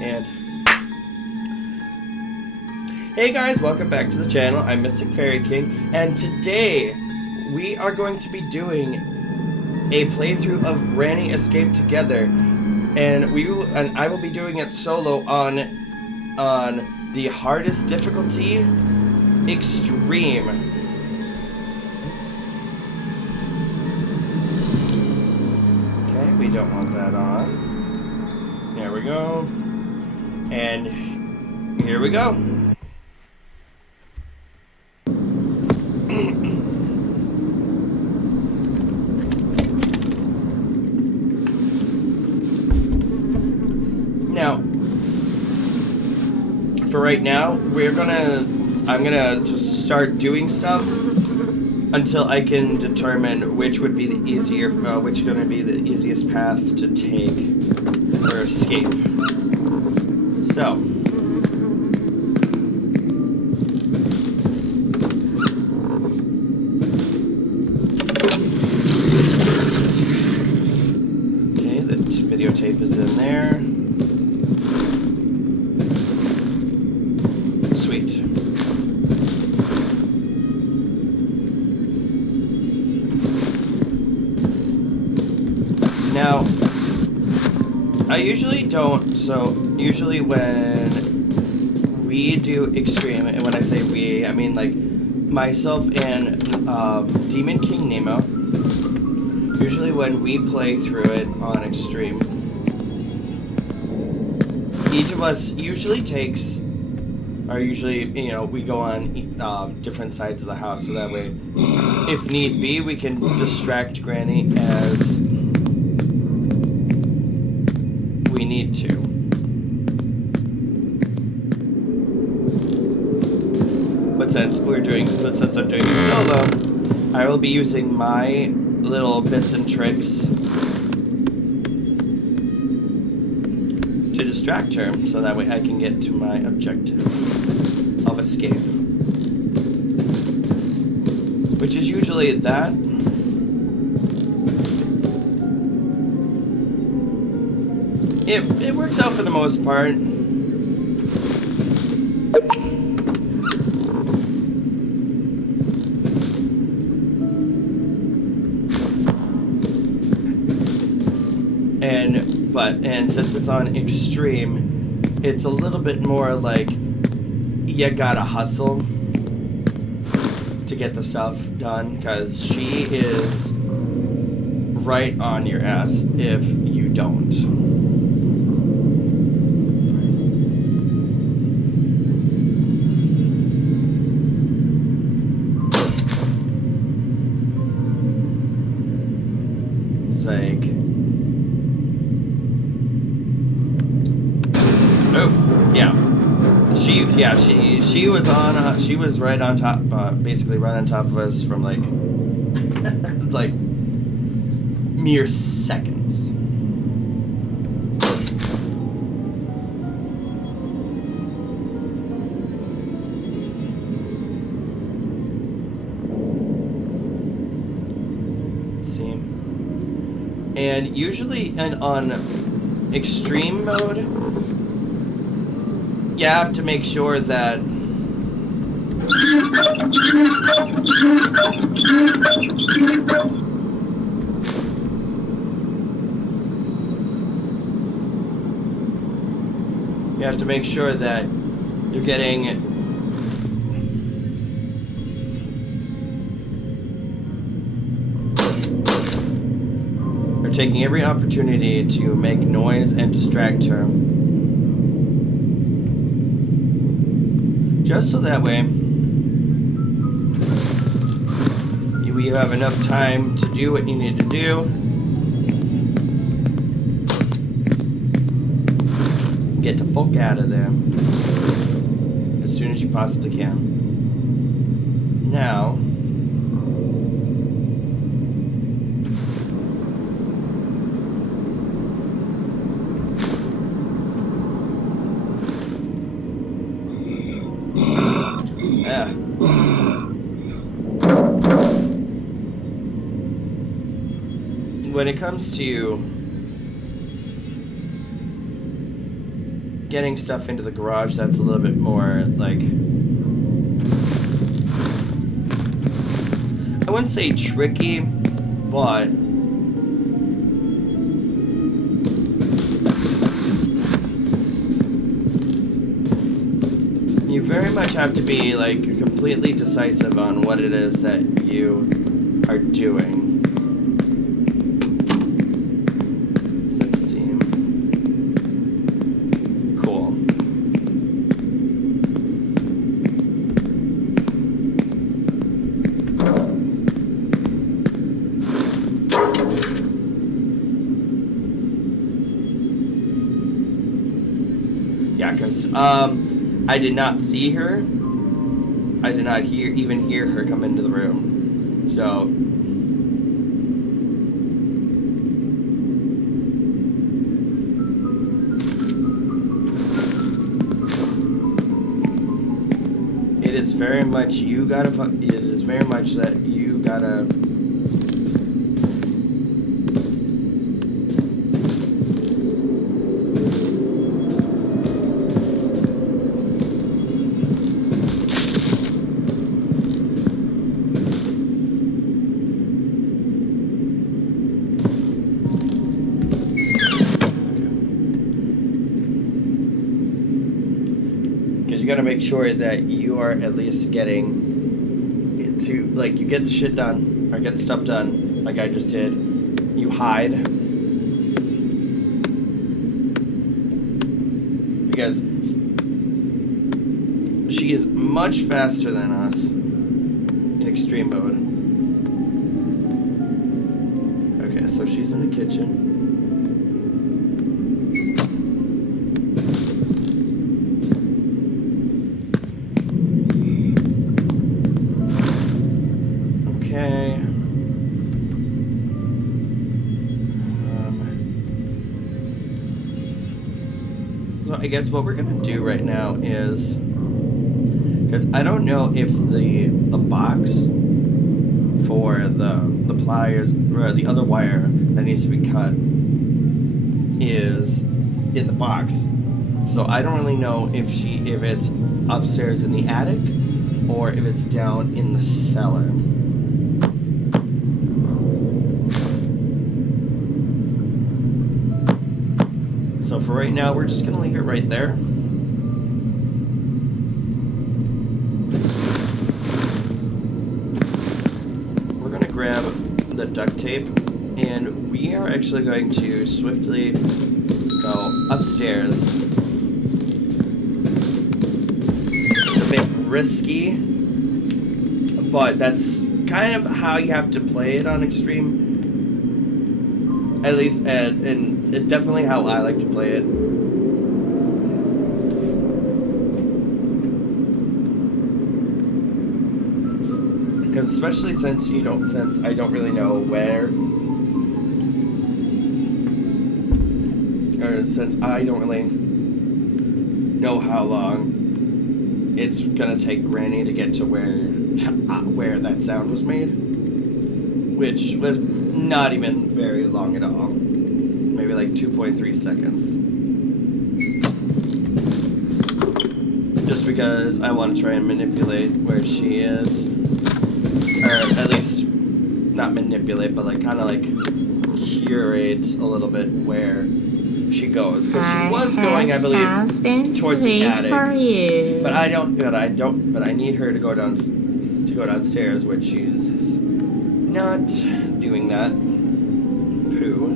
And hey guys, welcome back to the channel. I'm Mystic Fairy King, and today we are going to be doing a playthrough of Granny Escape Together, and I will be doing it solo on the hardest difficulty, Extreme. Okay, we don't want that on. There we go. And here we go. Now, for right now, I'm gonna just start doing stuff until I can determine which would be the which is gonna be the easiest path to take for escape. So, okay, the videotape is in there. Sweet. Now, I usually don't, so usually when we do Extreme, and when I say we, I mean like myself and Demon King Nemo, usually when we play through it on Extreme, each of us usually takes, or usually, you know, we go on different sides of the house, so that way, if need be, we can distract Granny as we need to. But since I'm doing it solo, I will be using my little bits and tricks to distract her, so that way I can get to my objective of escape, which is usually that. It works out for the most part. And since it's on Extreme, it's a little bit more like you gotta hustle to get the stuff done, because she is right on your ass if you don't. It's like, oof, yeah. She was on. She was right on top, basically right on top of us from like, like mere seconds. Let's see. And usually, on Extreme mode, you have to make sure that you're getting taking every opportunity to make noise and distract her. Just so that way you have enough time to do what you need to do. Get the fuck out of there as soon as you possibly can. Now, when it comes to getting stuff into the garage, that's a little bit more, like, I wouldn't say tricky, but you very much have to be, like, completely decisive on what it is that you are doing. Does that seem cool? Yeah, because, I did not see her. I did not even hear her come into the room. So it is very much you gotta. It is very much that you gotta. You gotta make sure that you are at least getting to, like, you get the shit done, or get the stuff done, like I just did. You hide. Because she is much faster than us in extreme mode. Okay, so she's in the kitchen. So I guess what we're gonna do right now is, because I don't know if the box for the pliers or the other wire that needs to be cut is in the box. So I don't really know if it's upstairs in the attic or if it's down in the cellar. So for right now, we're just gonna leave it right there. We're gonna grab the duct tape, and we are actually going to swiftly go upstairs. It's a bit risky, but that's kind of how you have to play it on Extreme. At least, and definitely how I like to play it. Because especially since I don't really know where, or since I don't really know how long it's gonna take Granny to get to where that sound was made, which was not even very long at all. Maybe like 2.3 seconds. Just because I want to try and manipulate where she is. Or at least, not manipulate, but like kind of like curate a little bit where she goes. Because she was going, I believe, towards the attic. But I need her to go downstairs, which she's not doing that. Poo.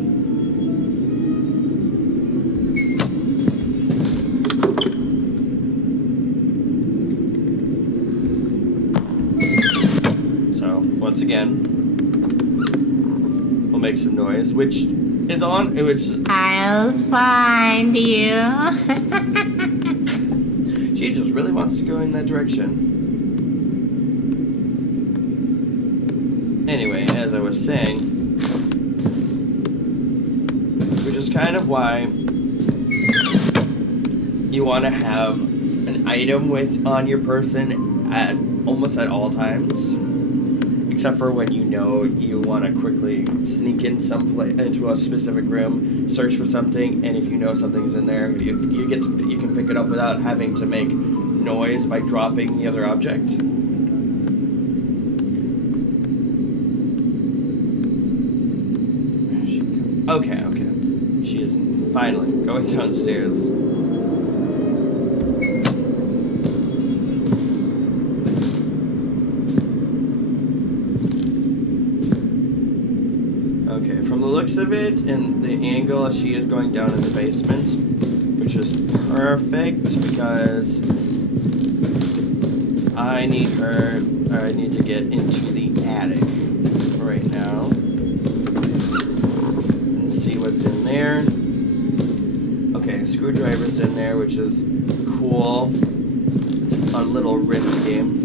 So once again, we'll make some noise, which is on. I'll find you. She just really wants to go in that direction. Anyway, as I was saying, which is kind of why you want to have an item on your person almost at all times, except for when you know you want to quickly sneak in into a specific room, search for something, and if you know something's in there, you can pick it up without having to make noise by dropping the other object. Okay, she is finally going downstairs. Okay, from the looks of it and the angle, she is going down in the basement, which is perfect because I need to get into the attic right now and see what's in there. Okay, screwdriver's in there, which is cool. It's a little risky.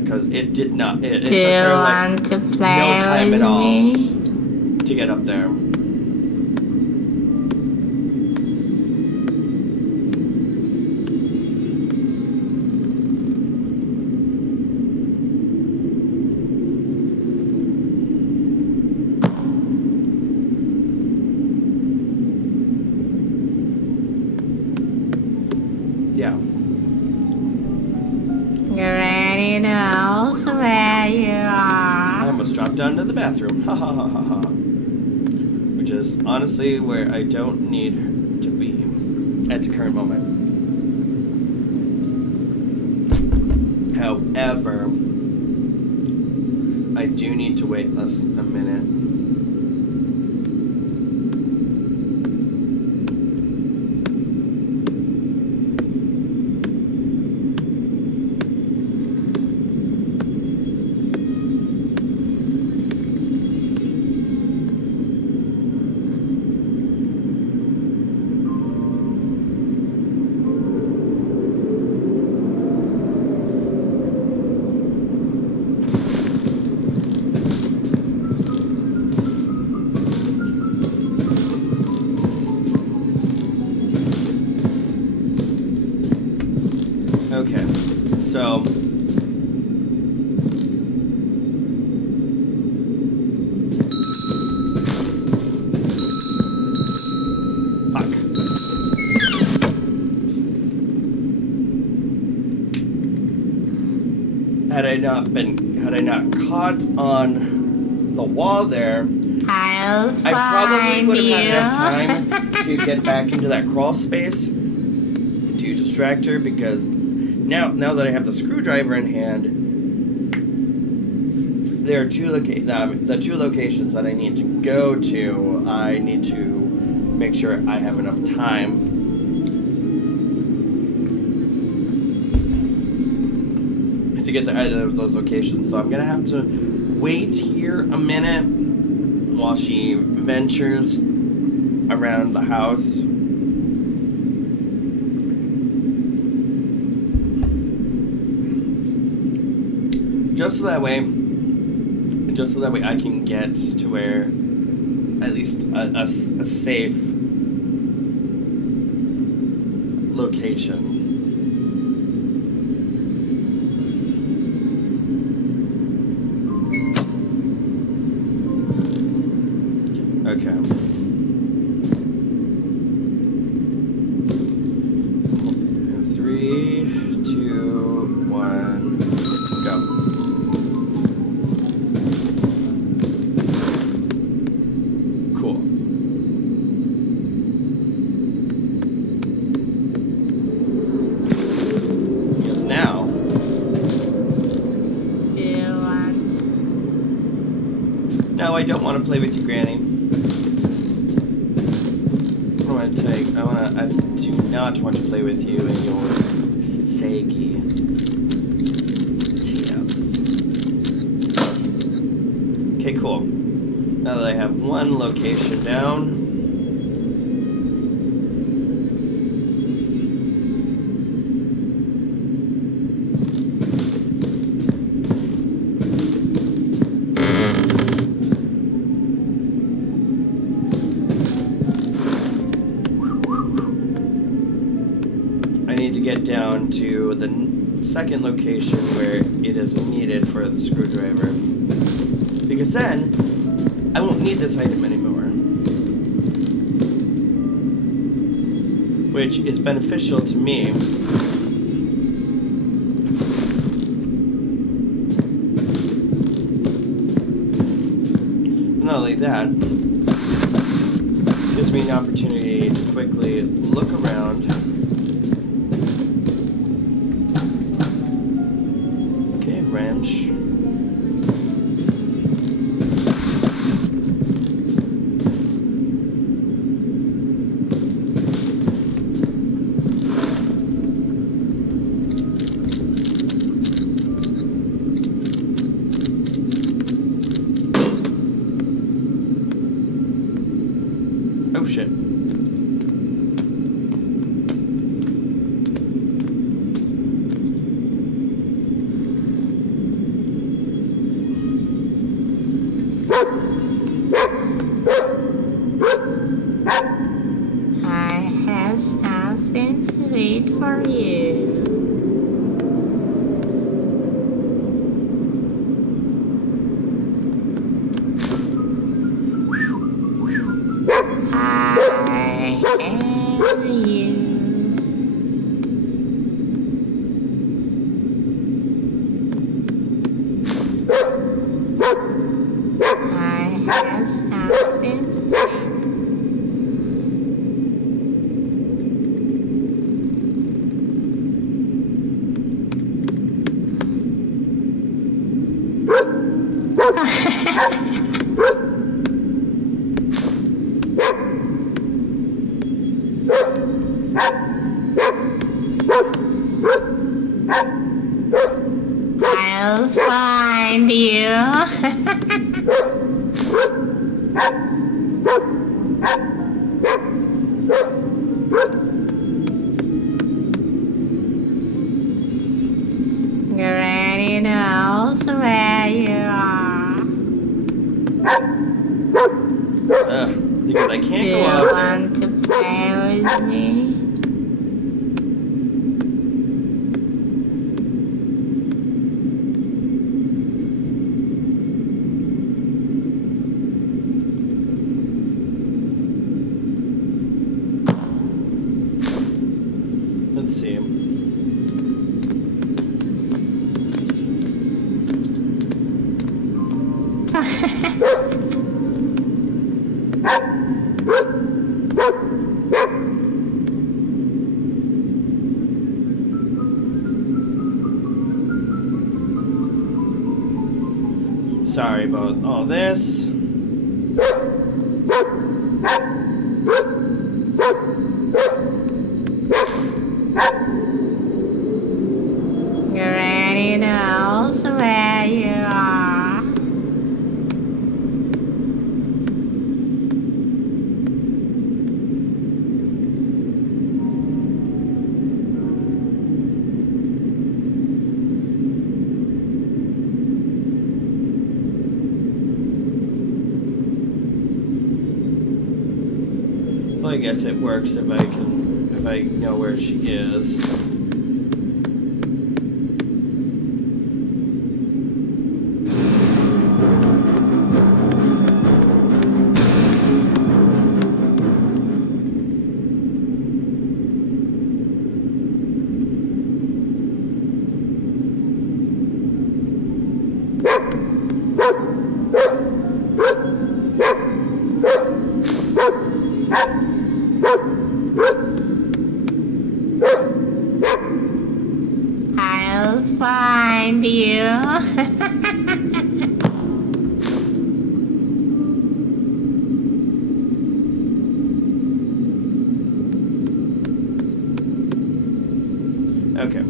Because it did not. It Do you took her want to play no time with at all me? to get up there. Yeah. You ready to else where you I are? almost dropped down to the bathroom. Ha ha ha ha ha. Which is honestly where I don't need to be at the current moment. However, I do need to wait a minute. Okay, so fuck. Had I not caught on the wall there, I'll I probably find would you. have had enough time to get back into that crawl space to distract her, because now that I have the screwdriver in hand, there are the two locations that I need to go to. I need to make sure I have enough time to get to either of those locations. So I'm gonna have to wait here a minute while she ventures around the house. Just so that way I can get to where at least a safe location. Okay. 3, 2, 1, go. Cool. Because now. Do you want? No, I don't want to play with you, Granny. I do not want to play with you and your saggy tails. Okay, cool. Now that I have one location down. get down to the second location where it is needed for the screwdriver. Because then, I won't need this item anymore. Which is beneficial to me. Not only that, gives me an opportunity to quickly look around. Okay, wrench. Oh shit. I have something sweet for you. I am you. I have something sweet. I'll find you. Granny knows where you are. Because I can't Do go you out there. want to play with me? Let's see. Sorry about all this. Granny knows where you are. Well, I guess it works if I know where she is. I'll find you. Okay.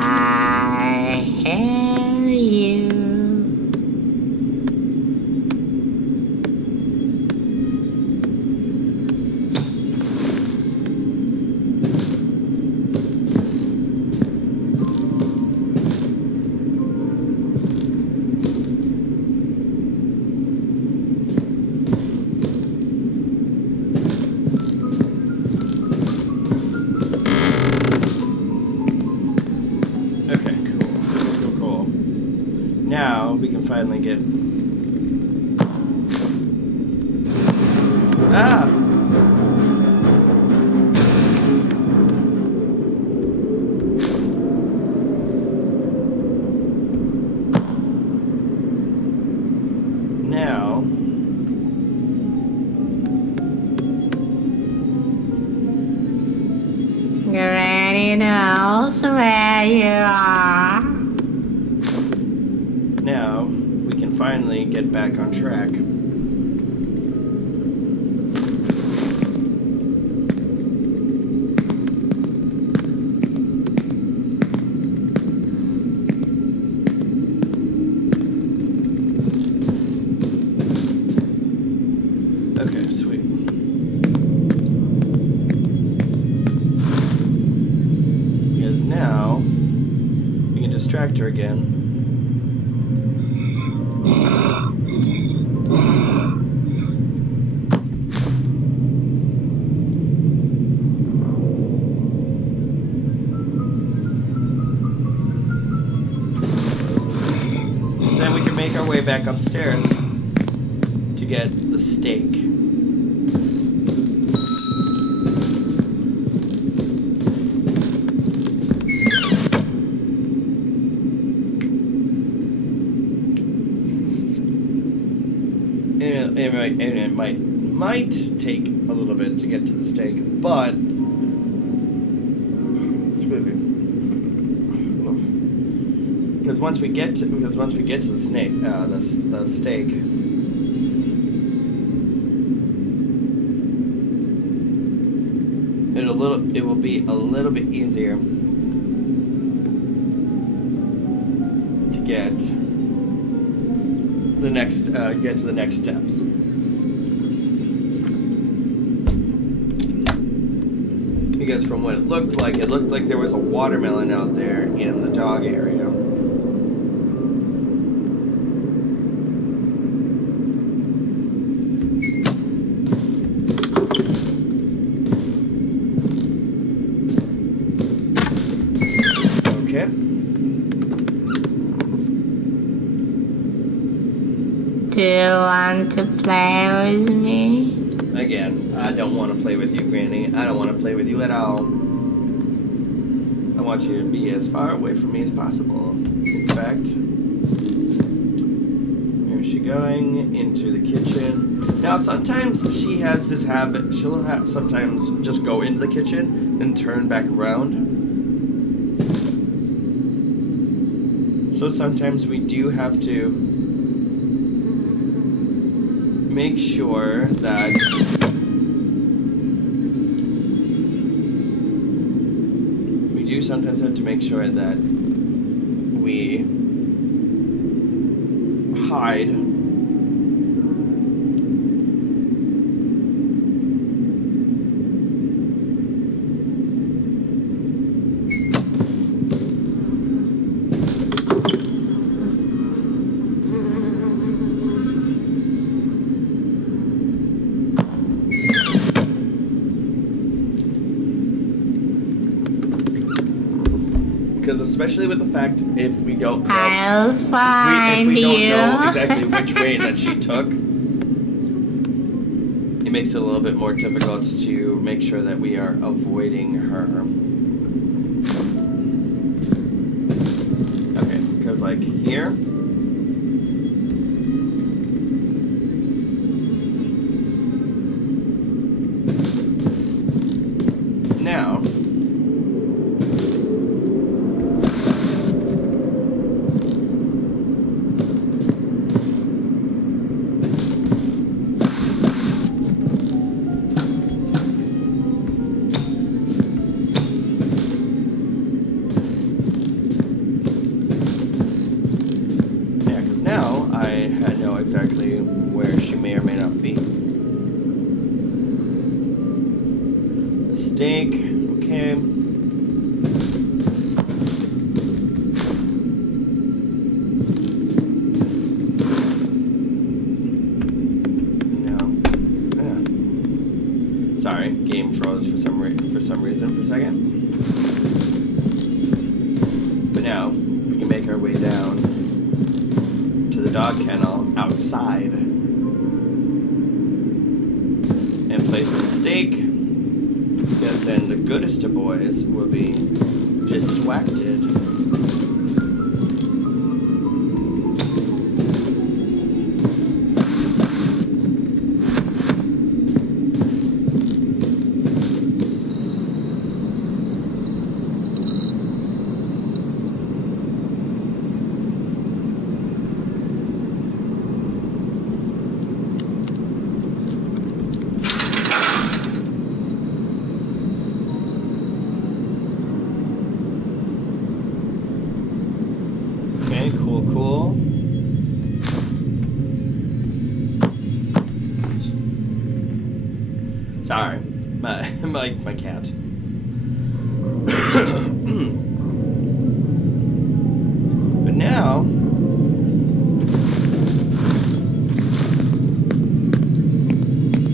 I hear you. finally get... Ah! Now... Granny knows where you are. Now, we can finally get back on track. Okay, sweet. Because now, we can distract her again. Then we can make our way back upstairs to get the steak. It might take a little bit to get to the steak, but excuse me. Because once we get to the snake, the steak, it will be a little bit easier to get to the next steps. Because from what it looked like there was a watermelon out there in the dog area. Do you want to play with me? Again, I don't want to play with you, Granny. I don't want to play with you at all. I want you to be as far away from me as possible. In fact, where is she going? Into the kitchen. Now, sometimes she has this habit. She'll sometimes just go into the kitchen and turn back around. So sometimes we do have to make sure that sometimes have to make sure that we hide because especially with the fact if we don't know, I'll find if we don't you. know exactly which way that she took, it makes it a little bit more difficult to make sure that we are avoiding her. Okay, because like here. Now, exactly where she may or may not be. The steak, okay. No. Sorry, game froze for some reason for a second. But now we can make our way down to the dog kennel outside and place the stake, because then the goodest of boys will be distracted. Cool. Sorry, my cat. But now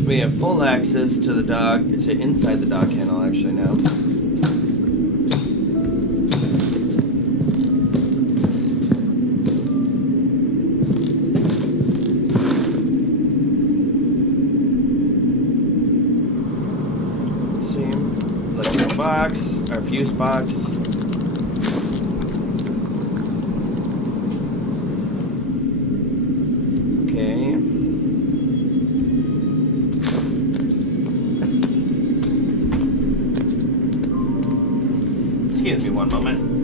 we have full access to the dog, to inside the dog kennel actually now. Box, our fuse box. Okay. Excuse me one moment.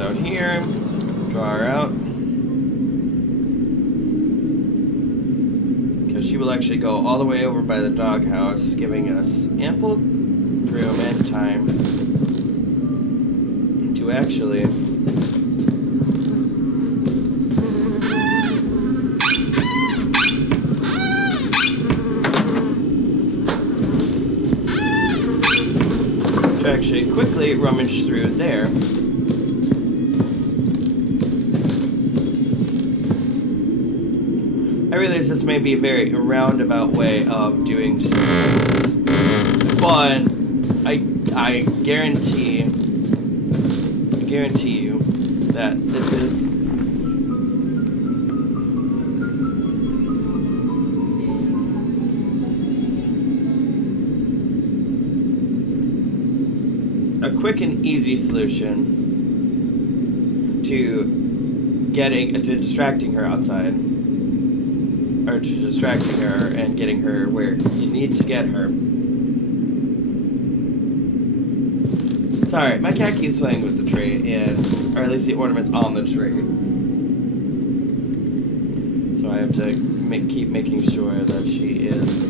Out here, draw her out, because she will actually go all the way over by the doghouse, giving us ample room and time to actually quickly rummage through there. I realize this may be a very roundabout way of doing things, but I guarantee you that this is a quick and easy solution to distracting her outside. Or to distracting her and getting her where you need to get her. Sorry, my cat keeps playing with the tree, or at least the ornaments on the tree. So I have to keep making sure that she is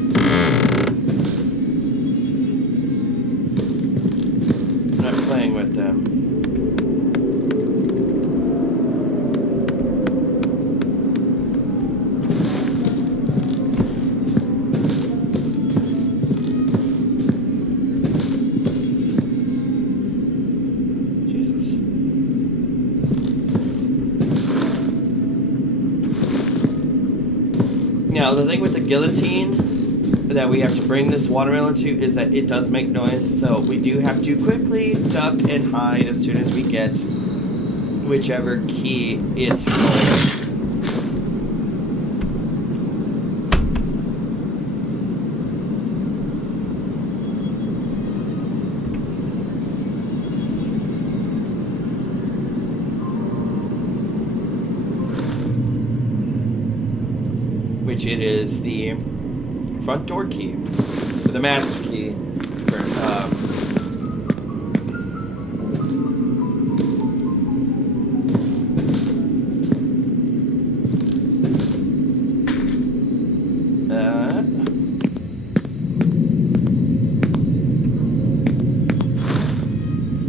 not playing with them. Now, the thing with the guillotine that we have to bring this watermelon to is that it does make noise, so we do have to quickly duck and hide as soon as we get whichever key is holding. Which it is the front door key, or the master key. For,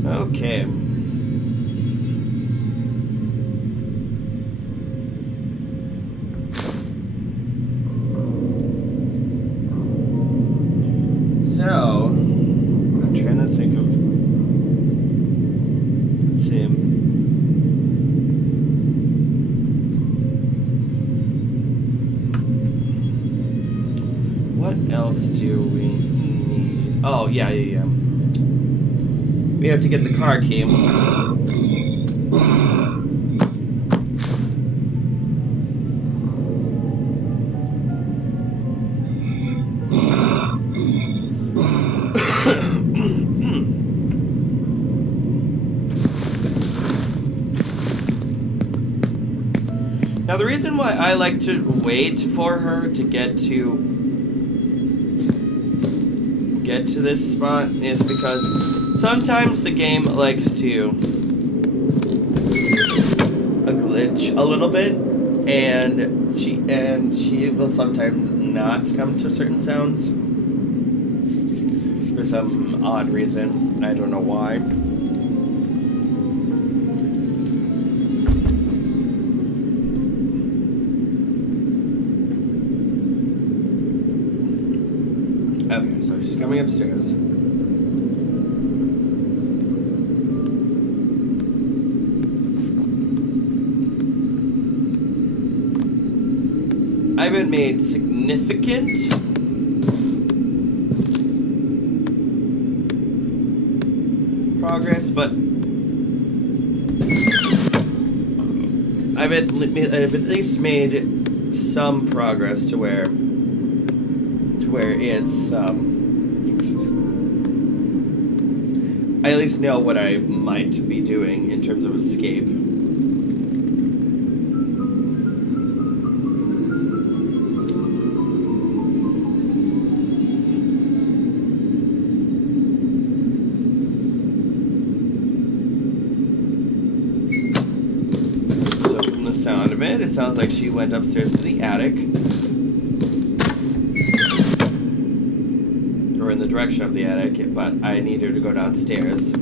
okay. What else do we need? Oh, yeah. We have to get the car key. Now, the reason why I like to wait for her to get to this spot is because sometimes the game likes to glitch a little bit, and she will sometimes not come to certain sounds for some odd reason. I don't know why. Okay, so she's coming upstairs. I haven't made significant progress, but I've at least made some progress to where it's I at least know what I might be doing in terms of escape. So from the sound of it, it sounds like she went upstairs to the attic. In the direction of the attic, but I need her to go downstairs.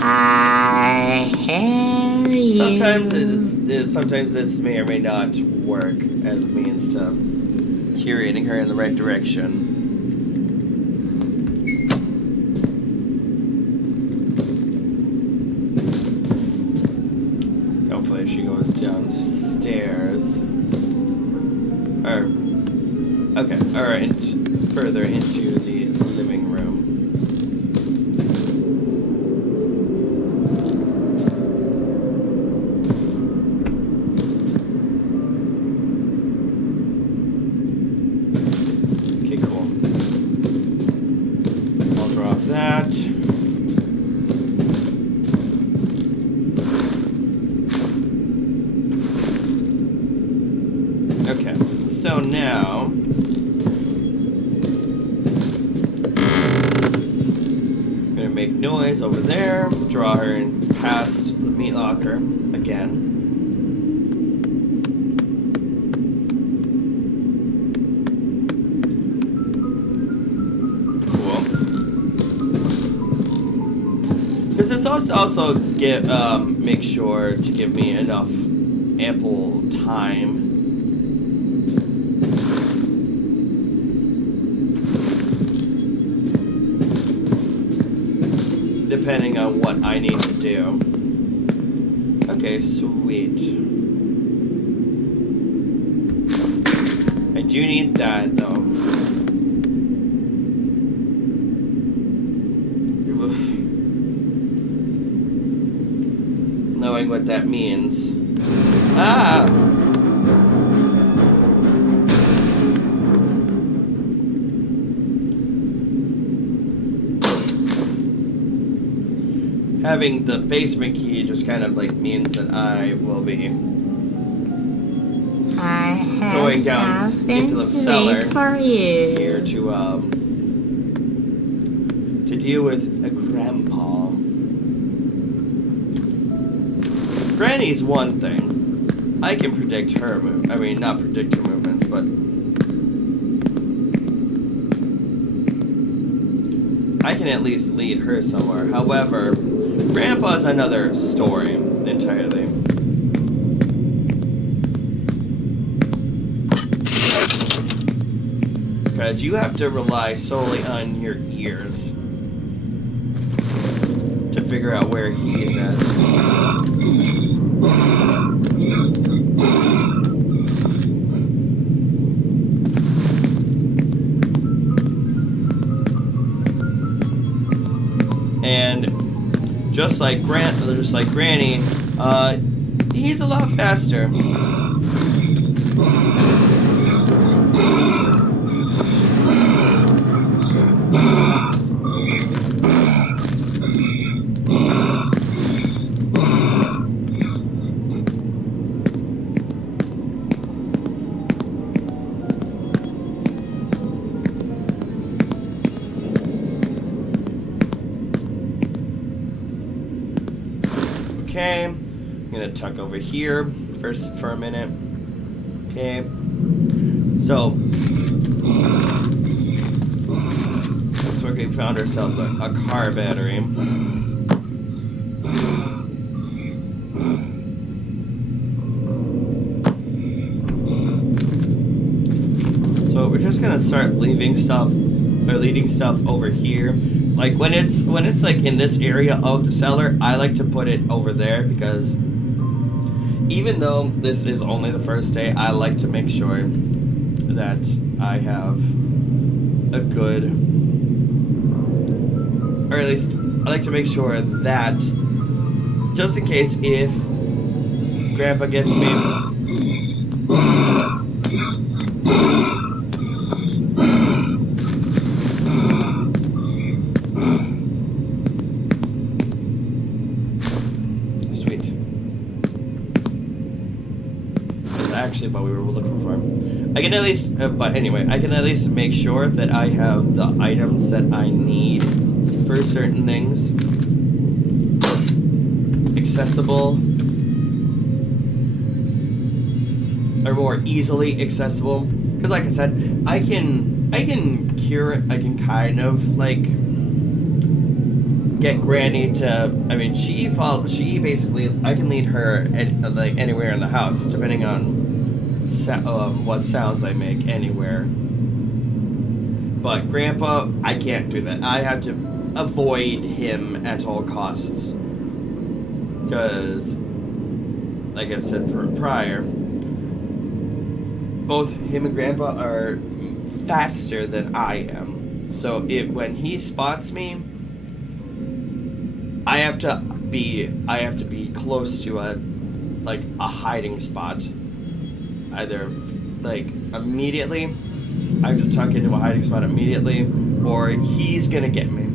I hear you. Sometimes this may or may not work as a means to curating her in the right direction. Hopefully she goes downstairs. Okay, alright, further into the living room. Okay, cool. I'll drop that. Okay, so now make noise over there, draw her in past the meat locker again. Cool. Because this also make sure to give me enough ample time depending on what I need to do. Okay, sweet. I do need that, though. Knowing what that means. Ah! Having the basement key just kind of like means that I will be going down into the cellar for you. here to deal with a grandpa. Granny's one thing. I can predict her move. I mean, not predict her movements, but I can at least lead her somewhere. However, Grandpa's another story entirely. Because you have to rely solely on your ears to figure out where he's at. just like Granny, he's a lot faster. Okay, I'm gonna tuck over here for a minute. Okay, so looks like we found ourselves a car battery. So we're just gonna start leading stuff over here. Like when it's like in this area of the cellar, I like to put it over there because even though this is only the first day, I like to make sure that I have a good, or at least I like to make sure that just in case if Grandpa gets me. Actually what we were looking for. I can at least, but anyway, I can at least make sure that I have the items that I need for certain things accessible, or more easily accessible. Because like I said, I can cure it. I can kind of like get Granny to. I mean, she basically. I can lead her like anywhere in the house, depending on what sounds I make anywhere. But Grandpa, I can't do that. I have to avoid him at all costs. Because, like I said prior, both him and Grandpa are faster than I am. So when he spots me, I have to be close to a hiding spot. Either like immediately, I have to tuck into a hiding spot immediately, or he's gonna get me.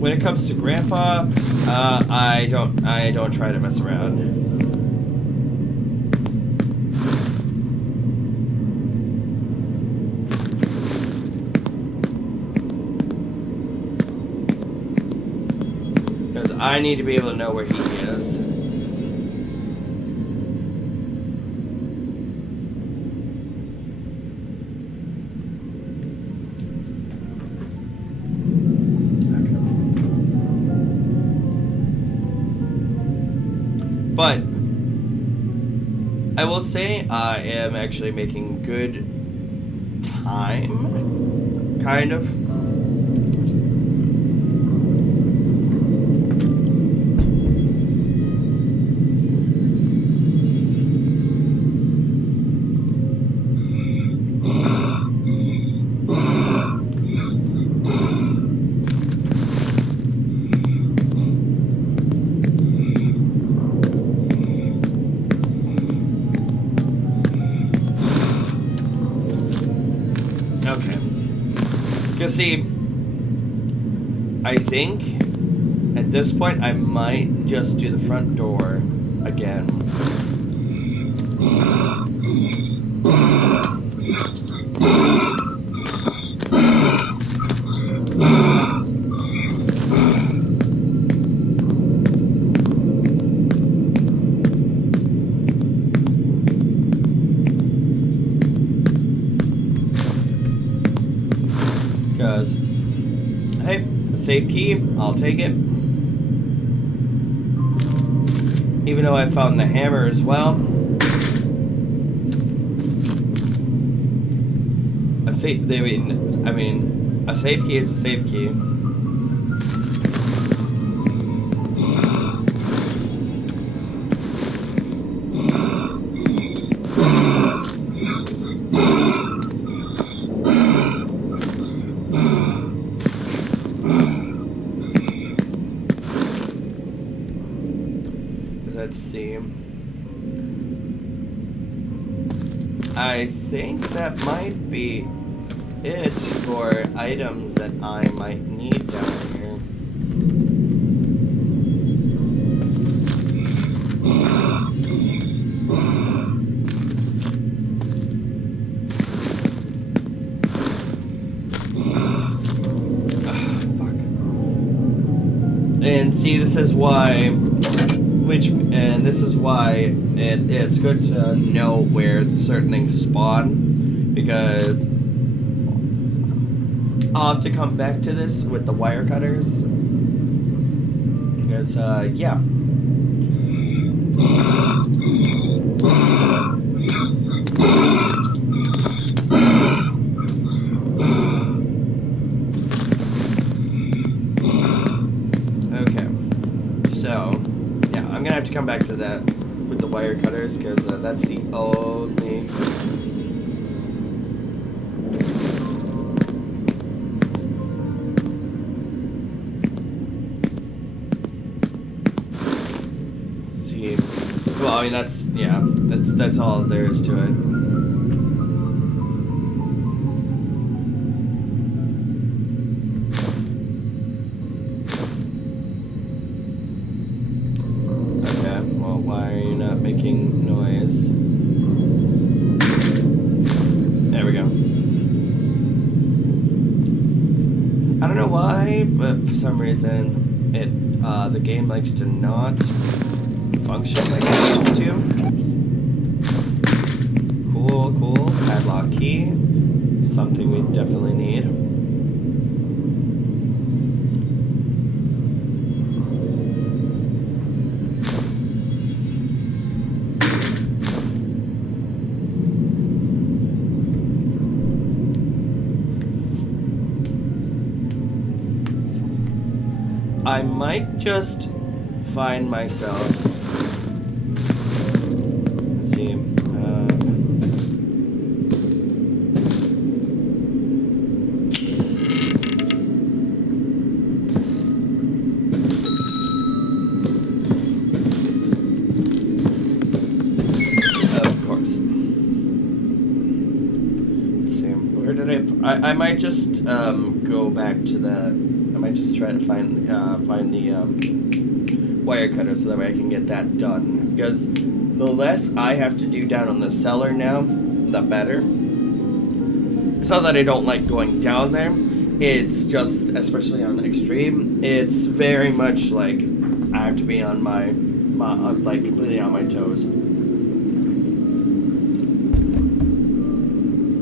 When it comes to Grandpa, I don't try to mess around. Because I need to be able to know where he is. But I will say I am actually making good time, kind of. See, I think at this point I might just do the front door again. safe key. I'll take it. Even though I found the hammer as well. A safe key is a safe key. Let's see. I think that might be it for items that I might need down here. Fuck. And see, this is why. This is why it's good to know where certain things spawn, because I'll have to come back to this with the wire cutters. Because yeah. I'm gonna have to come back to that with the wire cutters, because that's the only... See, well, I mean, that's all there is to it. Making noise. There we go. I don't know why, but for some reason the game likes to not function like it needs to. Cool. Padlock key. Something we definitely need. I might just find myself. Let's see. Of course. Let's see. Where did I might just go back to the. I might just try to find the wire cutter so that way I can get that done. Because the less I have to do down on the cellar now, the better. It's not that I don't like going down there. It's just, especially on extreme, it's very much like I have to be on my like completely on my toes.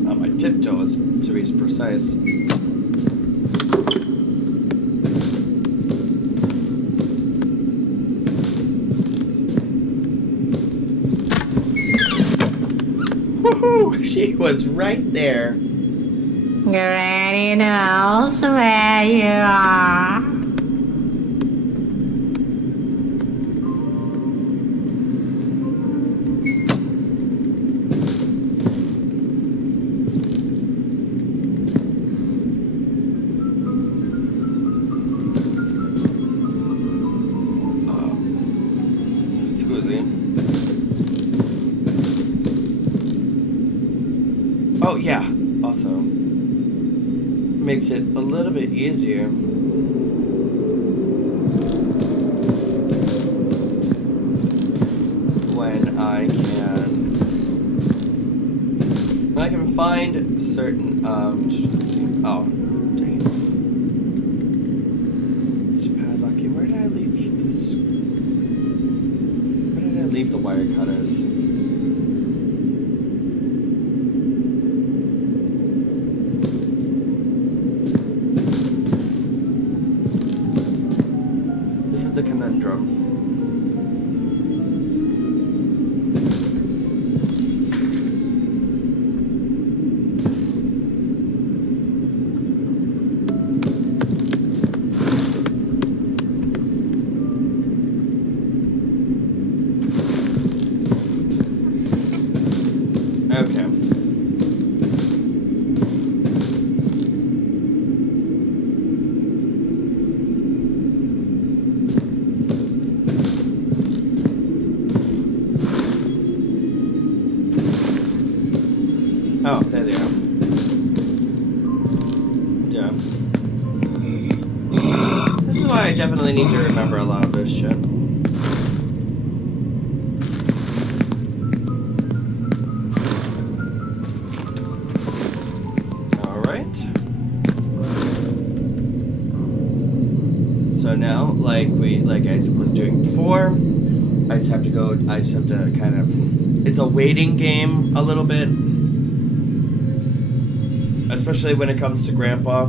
On my tiptoes, to be precise. She was right there. Granny knows where you are. Oh yeah, also makes it a little bit easier. When I can find certain let's see. Oh, dang it. It's padlocking. Where did I leave this? Where did I leave the wire cutters? Oh, there they are. Yeah. This is why I definitely need to remember a lot of this shit. Alright. So now, like I was doing before, I just have to kind of, it's a waiting game a little bit. Especially when it comes to Grandpa.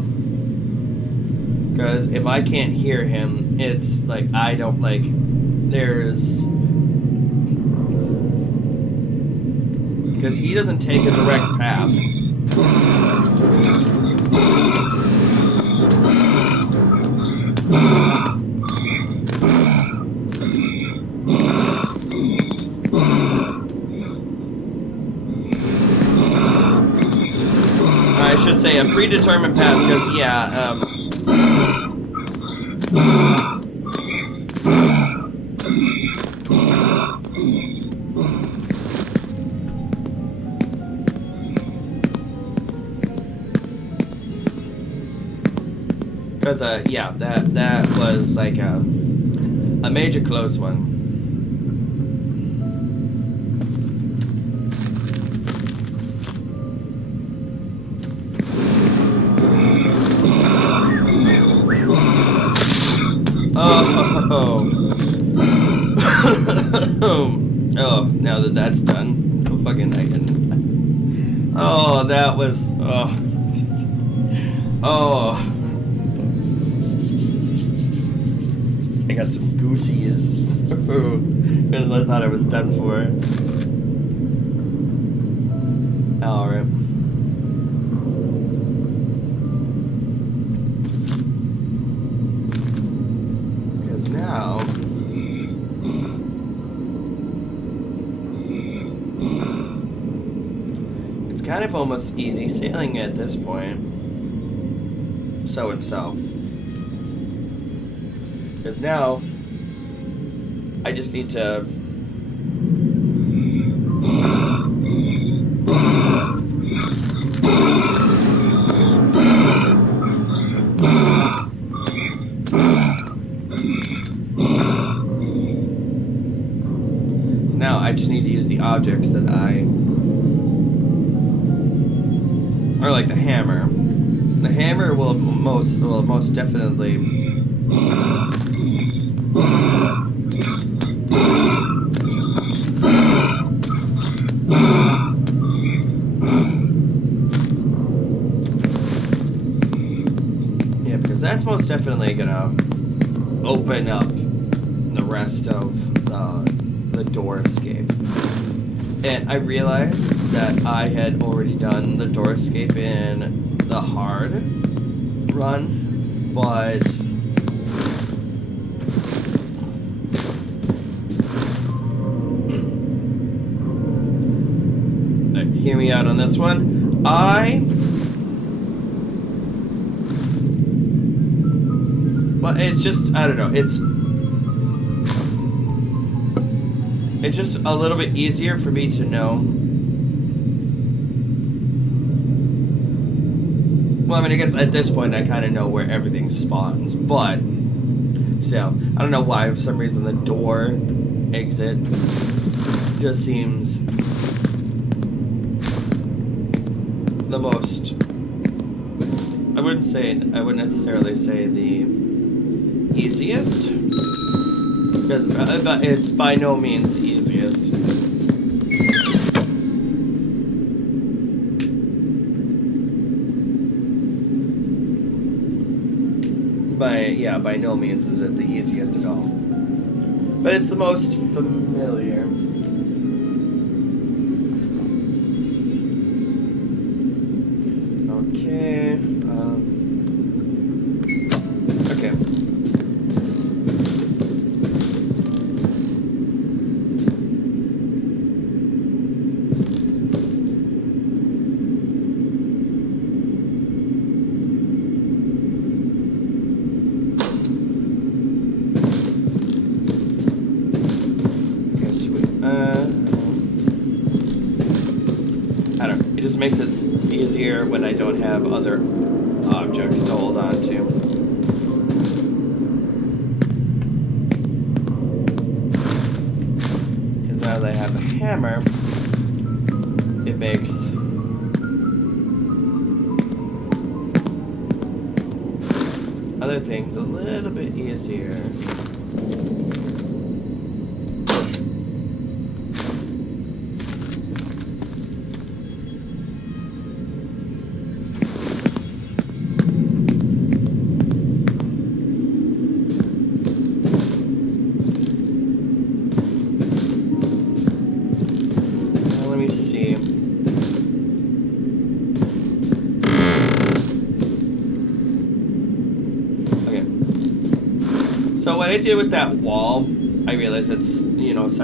Because if I can't hear him, it's like, I don't like, there's, because he doesn't take a direct path. I should say a predetermined path, because, yeah, because, yeah, that was, like, a major close one. Oh. Oh, now that that's done, fucking I can. Oh, that was. Oh. Oh. I got some goosies. Because I thought I was done for. Alright. Now, it's kind of almost easy sailing at this point. So and so. Because now, I just need to... Now I just need to use the objects that or like the hammer. The hammer will most definitely yeah, because that's most definitely gonna open up the rest of the door escape. And I realized that I had already done the door escape in the hard run, but hear me out on this one. Well, it's just, I don't know, it's just a little bit easier for me to know. Well, I mean, I guess at this point I kind of know where everything spawns, but still, I don't know why, for some reason, the door exit just seems the most, I wouldn't necessarily say the easiest, because but it's by no means the easiest. By no means is it the easiest at all. But it's the most familiar. Okay. Okay. makes it easier when I don't have other objects to hold on to. Because now that I have a hammer, it makes other things a little bit easier. So what I did with that wall, I realize it's, you know, it's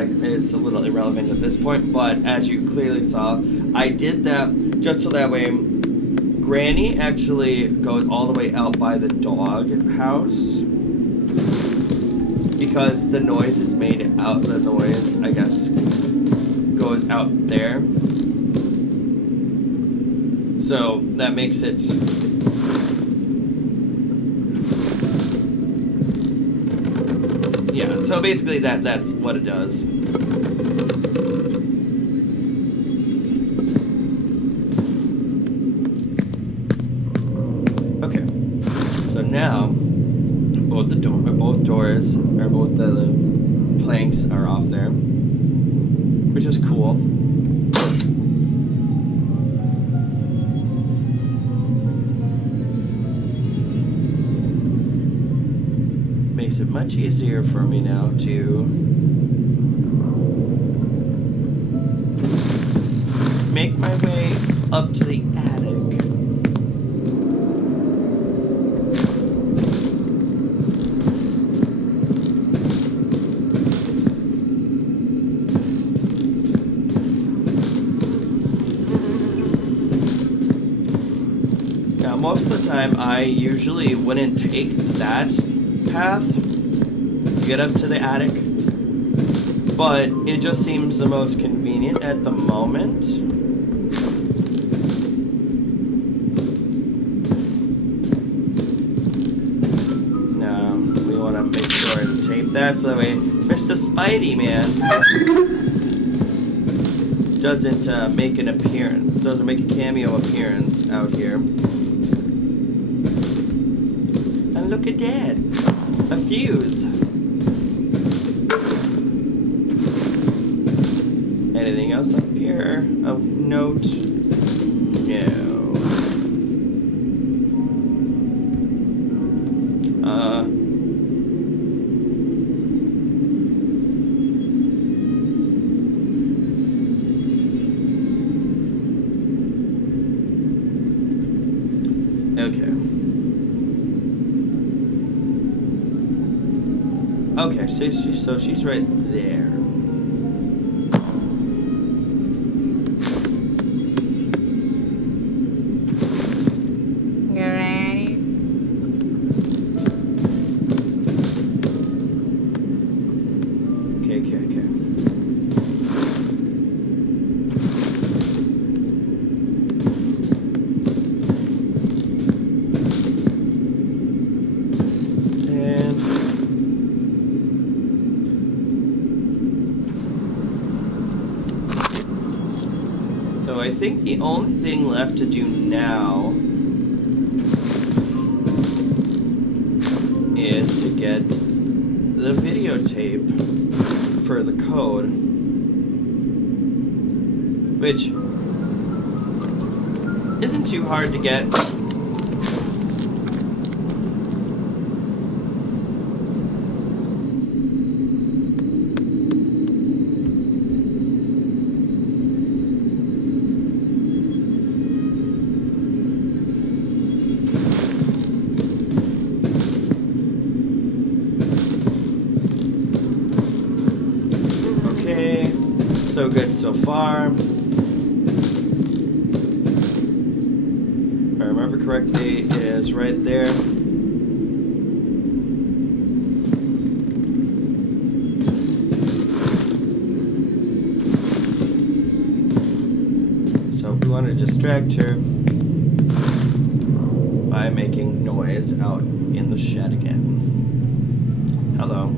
a little irrelevant at this point, but as you clearly saw, I did that just so that way Granny actually goes all the way out by the dog house, because the noise is made out, the noise, I guess, goes out there. So that makes it so basically that's what it does. Okay. So now both the doors or both the planks are off there, which is cool. Makes it much easier for me now to make my way up to the attic. Now, most of the time, I usually wouldn't take that path to get up to the attic, but it just seems the most convenient at the moment. Now we want to make sure to tape that so that way Mr. Spidey Man doesn't make an appearance, doesn't make a cameo appearance out here. And look at that. A fuse. Anything else up here of note? No. Okay. Okay, so she's right there. You ready? Okay. So I think the only thing left to do now is to get the videotape for the code, which isn't too hard to get. So good so far. If I remember correctly, it is right there. So We want to distract her by making noise out in the shed again. Hello.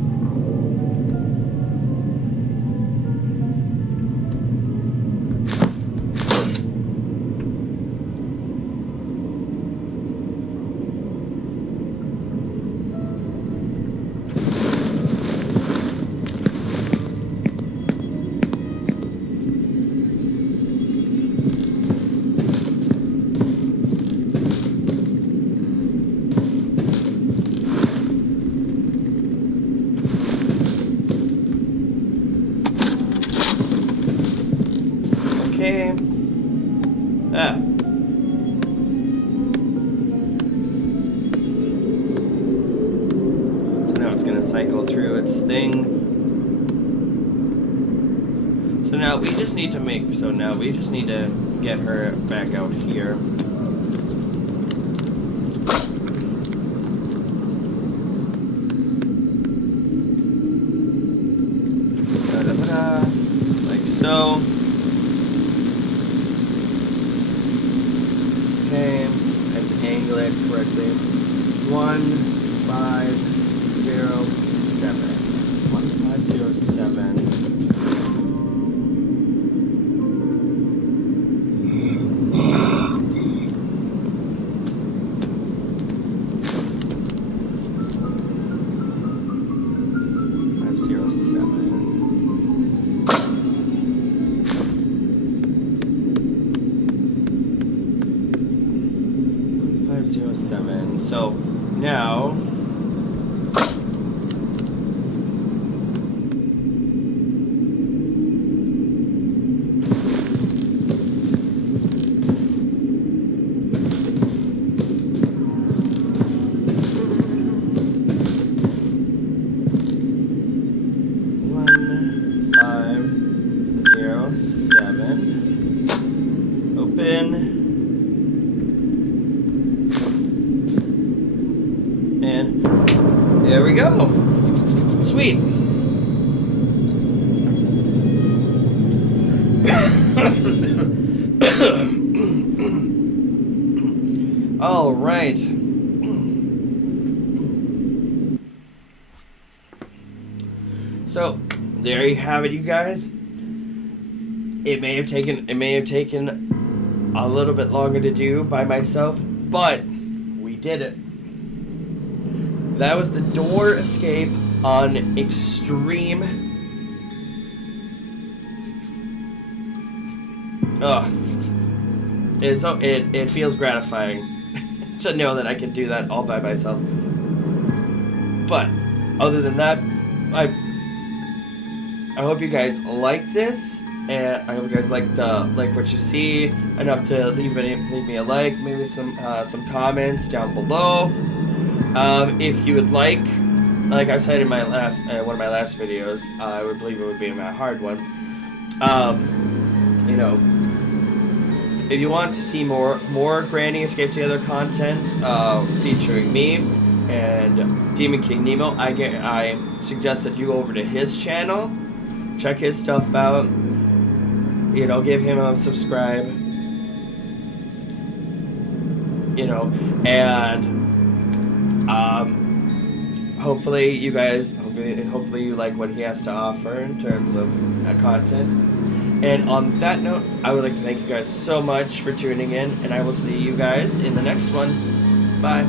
Okay. Ah. So now it's gonna cycle through its thing. So now we just need to get her back out here. Da-da-da-da. Like so. Okay, I have to angle it correctly. 1507. 1507. So now open. And there we go. Sweet. All right. So there you have it, you guys. It may have taken a little bit longer to do by myself, but we did it. That was the door escape on Extreme. Ugh. It feels gratifying to know that I can do that all by myself. But other than that, I hope you guys like this, and I hope you guys like what you see enough to leave me a like, maybe some comments down below. If you would like I said in my last one of my last videos, I would believe it would be my hard one. You know, if you want to see more Granny Escape Together content featuring me and Demon King Nemo, I suggest that you go over to his channel, check his stuff out. You know, give him a subscribe. You know, and hopefully you guys, hopefully you like what he has to offer in terms of content. And on that note, I would like to thank you guys so much for tuning in, and I will see you guys in the next one. Bye.